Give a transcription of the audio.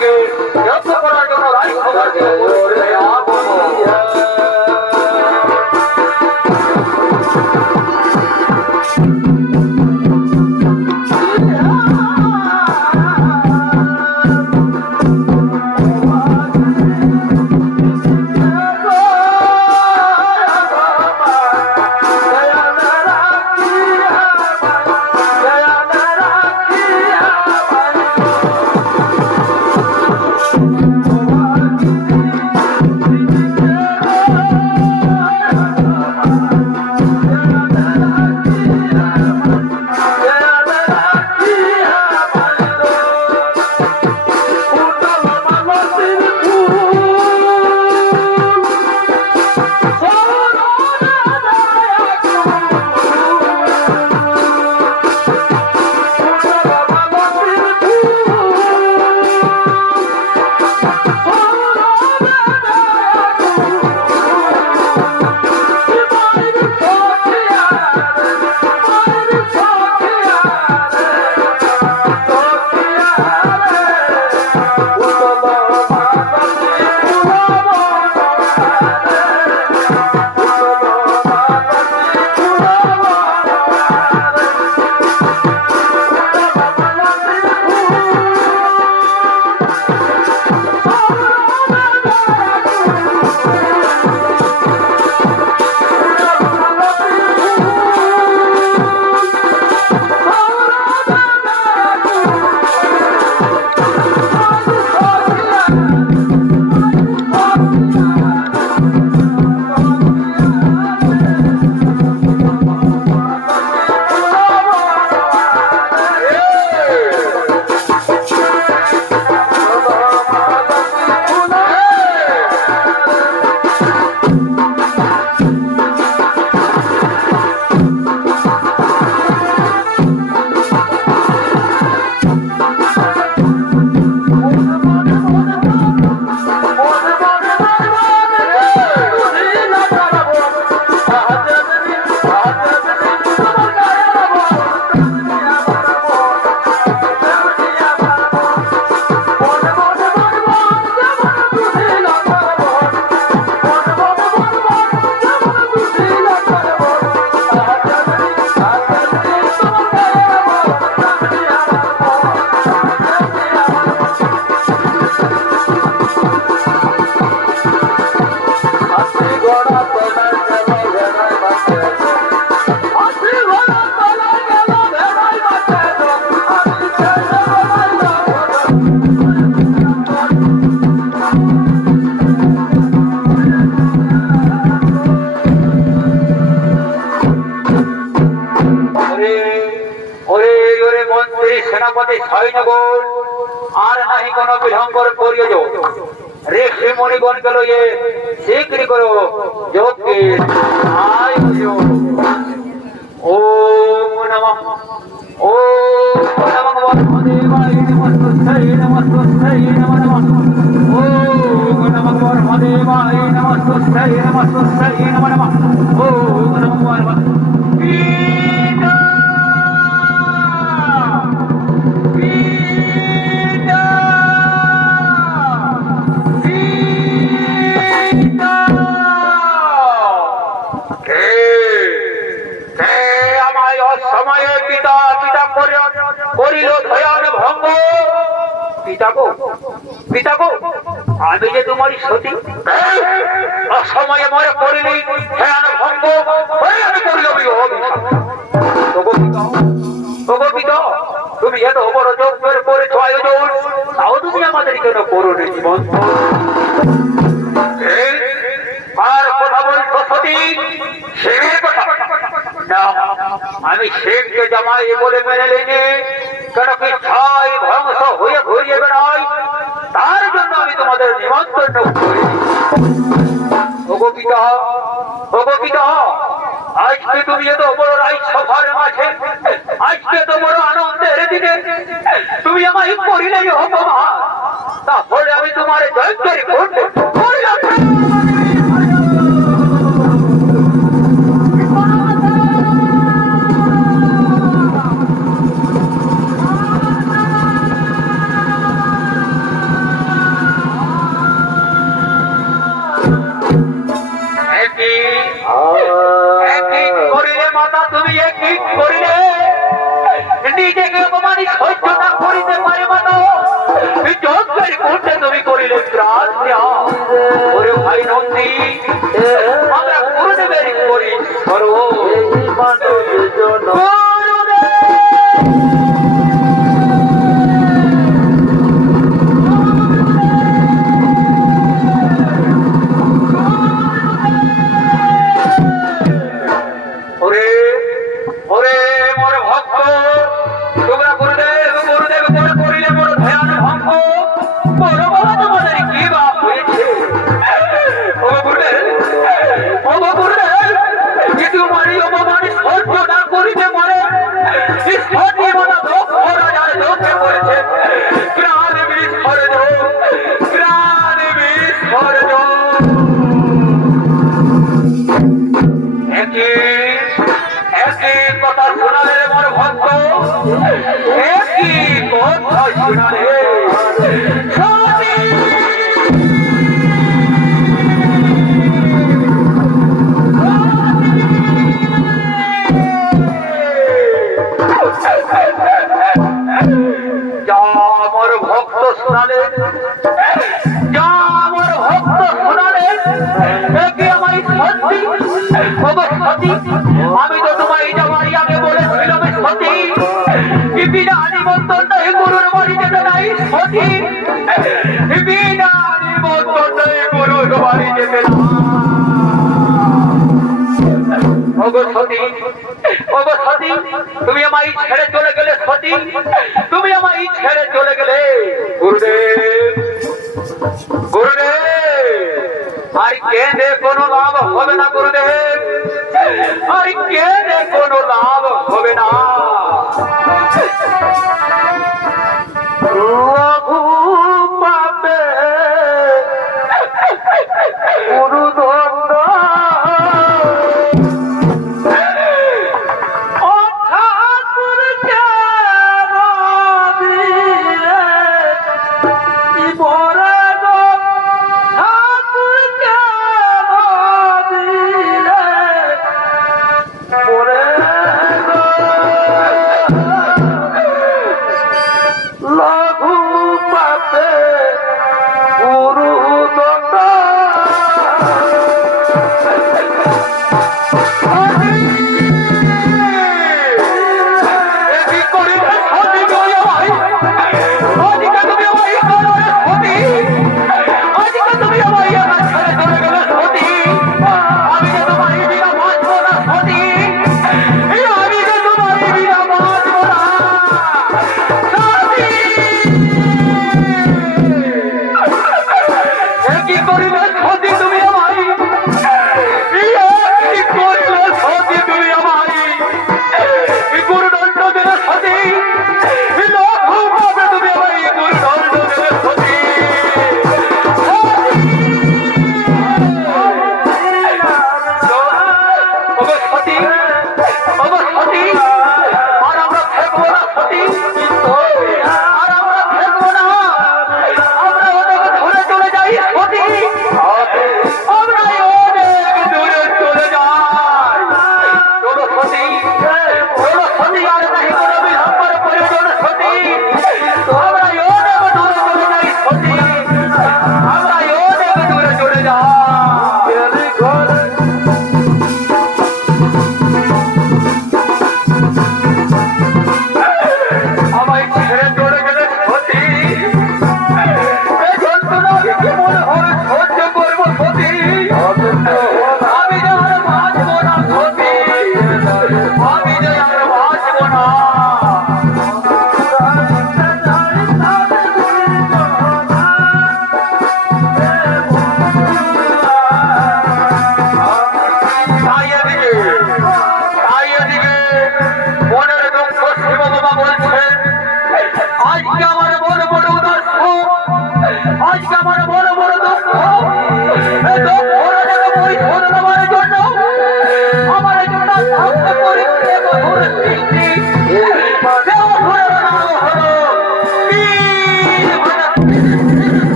রানীকে যত্ন করার জন্য রাজসভাকে সেনাপতি সৈন্যগণ আর নাহি কোন বিলম্বর করিয়ে যাও ঋষি মণিগণকে লইয়ে শীঘ্র করো যোগকে আয় ওম নমঃ বর্মদেবায় নমস্তুতে নমস্তুতে নমো নমঃ ওম নমঃ বর্মদেবায় নমস্তুতে নমস্তুতে নমো নমঃ ওম নমঃ আমি যে তোমারই সতী অসময়ে মরে করিনি ধ্যান ভঙ্গ আমি করিল তুমি এত বড় যজ্ঞের করেছ আয়োজন তাও তুমি আমাদের কেন করো নি জীবন আর কথা বলছো সতী শেখের কথা না আমি শেখকে জামাই বলে মেনে লেনি কেন কি ছাই ধ্বংস হয়ে ঘুরিয়ে বেড়াই তার জন্য আমি তোমাদের নিমন্ত্রণ করি আজকে তুমি এত বড় রাজসভার মাঝে আজকে তো বড় আনন্দের দিনে তুমি আমায় করিলেই হবো তাহলে আমি তোমার জয়কারী করতে একই একই করিলে মাতা তুমি একই করিলে নিজেকে অপমানি সহ্য না করিতে পারে মাতা যজ্ঞের করতে তুমি করিলে প্রাণ ত্যাগ। ওরে ভাই নন্দী আমরা গুরুদেবের করি সর্ব ওরে ওরে মোর ভক্ত তোমরা গুরুদেব গুরুদেব করে করিলে মোর ধ্যান ভঙ্গ বড় বড় তোমাদের কি বাপ হয়েছে। ও গুরুদেব ও গুরুদেব কিন্তু মারি অপমানি সহ্য না করিতে পারে ঈশ্বরী মানা দক্ষ রাজার দক্ষে পড়েছে প্রাণ বিস্ফোরণ প্রাণ বিস্ফোরণ। একই কথা শোনালে মোর ভক্ত একই কথা শোনালে যা মোর ভক্ত শোনালে যা মোর ভক্ত শোনালে একে আমায় সত্যি সতী আমি তো তোমায় যাওয়ারই আগে বলেছিলাম সতী বিনা নিমন্ত্রণ নয় গুরুর বাড়ি যেতে নাই সতী বিনা নিমন্ত্রণ নয় গুরুর বাড়ি যেতে না। ওগো সতী ওগো সতী তুমি আমায় ছেড়ে চলে গেলে সতী তুমি আমায় ছেড়ে চলে গেলে গুরুদেব গুরুদেব আর কেঁদে কোনো লাভ হবে না গুরুদেব আর কেঁদে কোনো লাভ হবে না। লঘু পাপে গুরুদণ্ড